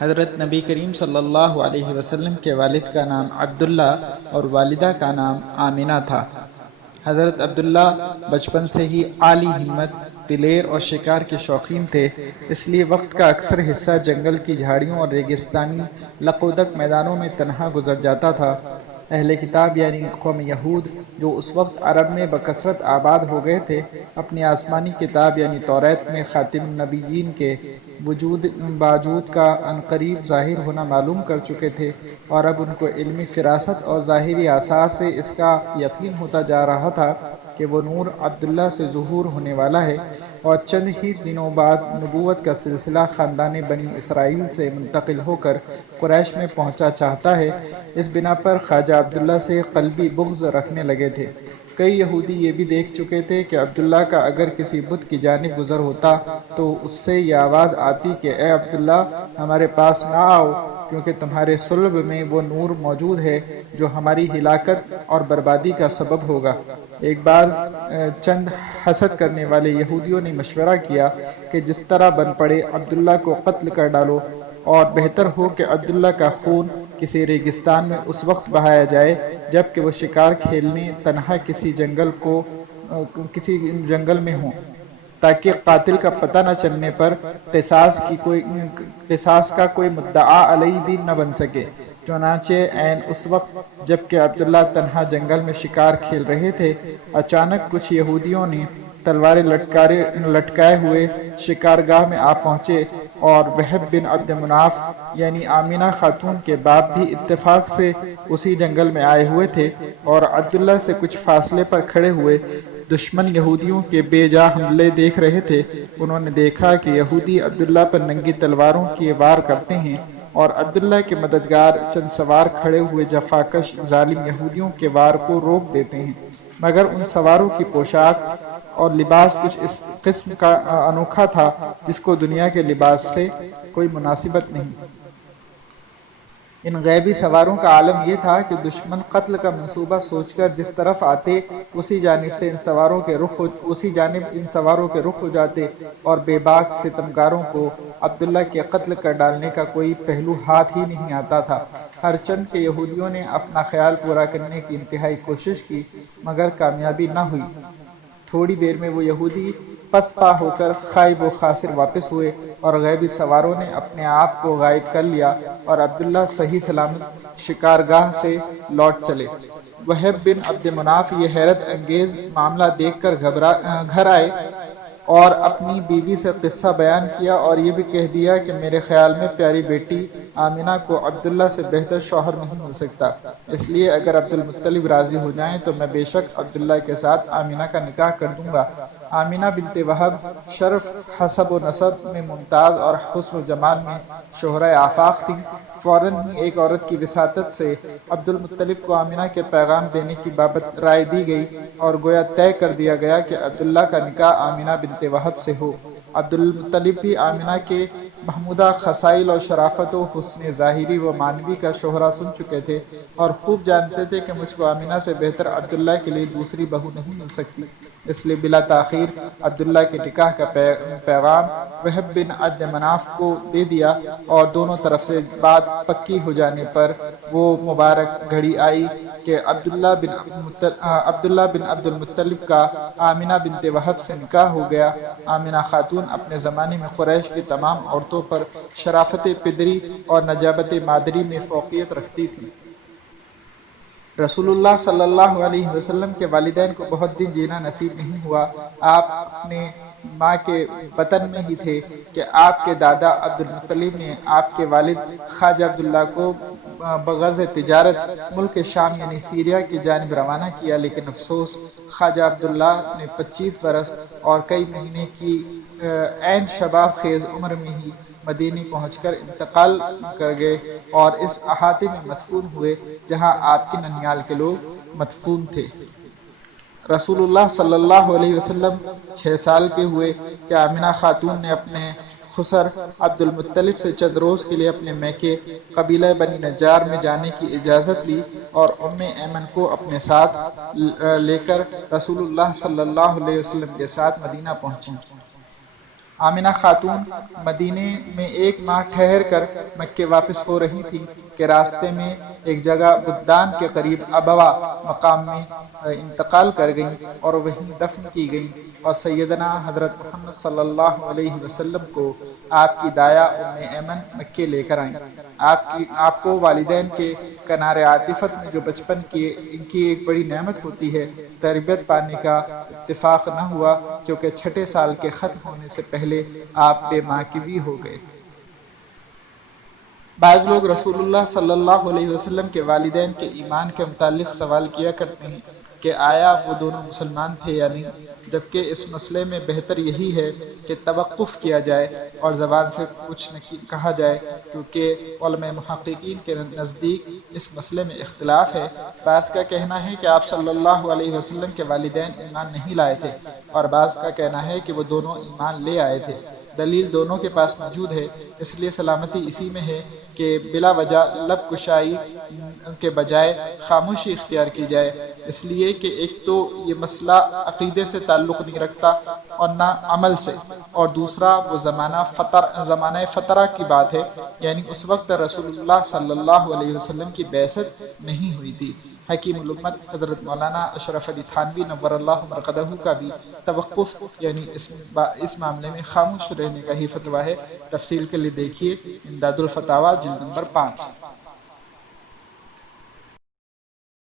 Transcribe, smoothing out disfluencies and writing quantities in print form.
حضرت نبی کریم صلی اللہ علیہ وسلم کے والد کا نام عبداللہ اور والدہ کا نام آمنہ تھا۔ حضرت عبداللہ بچپن سے ہی عالی ہمت، دلیر اور شکار کے شوقین تھے، اس لیے وقت کا اکثر حصہ جنگل کی جھاڑیوں اور ریگستانی لقودک میدانوں میں تنہا گزر جاتا تھا۔ اہل کتاب یعنی قوم یہود، جو اس وقت عرب میں بکثرت آباد ہو گئے تھے، اپنی آسمانی کتاب یعنی توریت میں خاتم النبیین کے باوجود کا عنقریب ظاہر ہونا معلوم کر چکے تھے، اور اب ان کو علمی فراست اور ظاہری آثار سے اس کا یقین ہوتا جا رہا تھا کہ وہ نور عبداللہ سے ظہور ہونے والا ہے، اور چند ہی دنوں بعد نبوت کا سلسلہ خاندان بنی اسرائیل سے منتقل ہو کر قریش میں پہنچا چاہتا ہے۔ اس بنا پر خواجہ عبداللہ سے قلبی بغض رکھنے لگے تھے۔ کئی یہودی یہ بھی دیکھ چکے تھے کہ عبداللہ کا اگر کسی بت کی جانب گزر ہوتا تو اس سے یہ آواز آتی کہ اے عبداللہ، ہمارے پاس نہ آؤ، کیونکہ تمہارے صلب میں وہ نور موجود ہے جو ہماری ہلاکت اور بربادی کا سبب ہوگا۔ ایک بار چند حسد کرنے والے یہودیوں نے مشورہ کیا کہ جس طرح بن پڑے عبداللہ کو قتل کر ڈالو، اور بہتر ہو کہ عبداللہ کا خون کسی ریگستان میں اس وقت بہایا جائے جب کہ وہ شکار کھیلنے تنہا کسی جنگل میں ہوں، تاکہ قاتل کا پتہ نہ چلنے پر قصاص کا کوئی مدعا علیہ بھی نہ بن سکے۔ چنانچہ عین اس وقت جب کہ عبداللہ تنہا جنگل میں شکار کھیل رہے تھے، اچانک کچھ یہودیوں نے تلواریں لٹکائے ہوئے شکارگاہ میں آ پہنچے، اور وہب بن عبد مناف یعنی آمنہ خاتون کے باپ بھی اتفاق سے اسی جنگل میں آئے ہوئے تھے، اور عبداللہ سے کچھ فاصلے پر کھڑے ہوئے دشمن یہودیوں کے بے جا حملے دیکھ رہے تھے۔ انہوں نے دیکھا کہ یہودی عبداللہ پر ننگی تلواروں کی وار کرتے ہیں، اور عبداللہ کے مددگار چند سوار کھڑے ہوئے جفاکش ظالم یہودیوں کے وار کو روک دیتے ہیں، مگر ان سواروں کی پوشاک اور لباس کچھ اس قسم کا انوکھا تھا جس کو دنیا کے لباس سے کوئی مناسبت نہیں۔ ان غیبی سواروں کا عالم یہ تھا کہ دشمن قتل کا منصوبہ سوچ کر جس طرف آتے اسی جانب ان سواروں کے رخ ہو جاتے، اور بے باک ستمگاروں کو عبداللہ کے قتل کر ڈالنے کا کوئی پہلو ہاتھ ہی نہیں آتا تھا۔ ہر چند کے یہودیوں نے اپنا خیال پورا کرنے کی انتہائی کوشش کی، مگر کامیابی نہ ہوئی۔ تھوڑی دیر میں وہ یہودی پس پا ہو کر خائب و خاسر واپس ہوئے، اور غیبی سواروں نے اپنے آپ کو غائب کر لیا، اور عبداللہ صحیح سلامت شکارگاہ سے لوٹ چلے۔ وہب بن عبد مناف یہ حیرت انگیز معاملہ دیکھ کر گھر آئے اور اپنی بیوی سے قصہ بیان کیا، اور یہ بھی کہہ دیا کہ میرے خیال میں پیاری بیٹی آمنہ کو عبداللہ سے بہتر شوہر نہیں مل سکتا، اس لیے اگر عبد المطلب راضی ہو جائیں تو میں بے شک عبداللہ کے ساتھ آمنہ کا نکاح کر دوں گا۔ آمنہ بنت وہب شرف، حسب و نسب میں ممتاز اور حسن و جمال میں شہرۂ آفاق تھی۔ فوراً ہی ایک عورت کی وساطت سے عبد المطلب کو آمنہ کے پیغام دینے کی بابت رائے دی گئی، اور گویا طے کر دیا گیا کہ عبداللہ کا نکاح آمنہ بنت وہب سے ہو۔ عبد المطلب بھی آمنہ کے محمودہ خصائل اور شرافت و حسن ظاہری و معنوی کا شہرہ سن چکے تھے، اور خوب جانتے تھے کہ مجھ کو آمنہ سے بہتر عبداللہ کے لیے دوسری بہو نہیں مل سکتی، اس لیے بلا تاخیر عبداللہ کے نکاح کا پیغام وہب بن عبد مناف کو دے دیا، اور دونوں طرف سے بات پکی ہو جانے پر وہ مبارک گھڑی آئی کہ عبداللہ بن عبد المطلب کا آمنہ بنت وہب سے نکاح ہو گیا۔ آمنہ خاتون اپنے زمانے میں قریش کی تمام عورتوں پر شرافت پدری اور نجابت مادری میں فوقیت رکھتی تھی۔ رسول اللہ صلی اللہ علیہ وسلم کے والدین کو بہت دن جینا نصیب نہیں ہوا۔ آپ اپنے ماں کے بطن میں ہی تھے کہ آپ کے دادا عبد المطلب نے آپ کے والد خواجہ عبداللہ کو بغرض تجارت ملک شام یعنی سیریا کی جانب روانہ کیا، لیکن افسوس خواجہ عبداللہ نے 25 برس اور کئی مہینے کی عین شباب خیز عمر میں ہی مدینے پہنچ کر انتقال کر گئے، اور اس احاطے میں مدفون ہوئے جہاں آپ کے ننیال کے لوگ مدفون تھے۔ رسول اللہ صلی اللہ علیہ وسلم 6 سال کے ہوئے کہ آمنہ خاتون نے اپنے خسر عبد المطلب سے چند روز کے لیے اپنے میکے قبیلہ بنی نجار میں جانے کی اجازت لی، اور ایمن کو اپنے ساتھ لے کر رسول اللہ صلی اللہ علیہ وسلم کے ساتھ مدینہ پہنچی۔ آمنہ خاتون مدینے میں 1 ماہ ٹھہر کر مکے واپس ہو رہی تھی کہ راستے میں ایک جگہ بدان کے قریب ابوا مقام میں انتقال کر گئیں اور وہیں دفن کی گئیں، اور سیدنا حضرت محمد صلی اللہ علیہ وسلم کو آپ کی دایا ام ایمن مکے لے کر آئیں۔ آپ کو والدین کے کنار عاطفت میں جو بچپن کی ایک بڑی نعمت ہوتی ہے، تربیت پانے کا اتفاق نہ ہوا، کیونکہ 6 سال کے ختم ہونے سے پہلے آپ بے ماں کی بھی ہو گئے۔ بعض لوگ رسول اللہ صلی اللہ علیہ وسلم کے والدین کے ایمان کے متعلق سوال کیا کرتے ہیں کہ آیا وہ دونوں مسلمان تھے یا نہیں، جبکہ اس مسئلے میں بہتر یہی ہے کہ توقف کیا جائے اور زبان سے کچھ نہ کہا جائے، کیونکہ علماء محققین کے نزدیک اس مسئلے میں اختلاف ہے۔ بعض کا کہنا ہے کہ آپ صلی اللہ علیہ وسلم کے والدین ایمان نہیں لائے تھے، اور بعض کا کہنا ہے کہ وہ دونوں ایمان لے آئے تھے۔ دلیل دونوں کے پاس موجود ہے، اس لیے سلامتی اسی میں ہے کہ بلا وجہ لب کشائی کے بجائے خاموشی اختیار کی جائے، اس لیے کہ ایک تو یہ مسئلہ عقیدے سے تعلق نہیں رکھتا اور نہ عمل سے، اور دوسرا وہ زمانہ فترہ کی بات ہے، یعنی اس وقت رسول اللہ صلی اللہ علیہ وسلم کی بعثت نہیں ہوئی تھی۔ حکیم الامت حضرت مولانا اشرف علی تھانوی نور اللہ مرقدہ کا بھی توقف یعنی اس معاملے میں خاموش رہنے کا ہی فتویٰ ہے۔ تفصیل کے لیے دیکھیے امداد الفتاویٰ جلد نمبر 5۔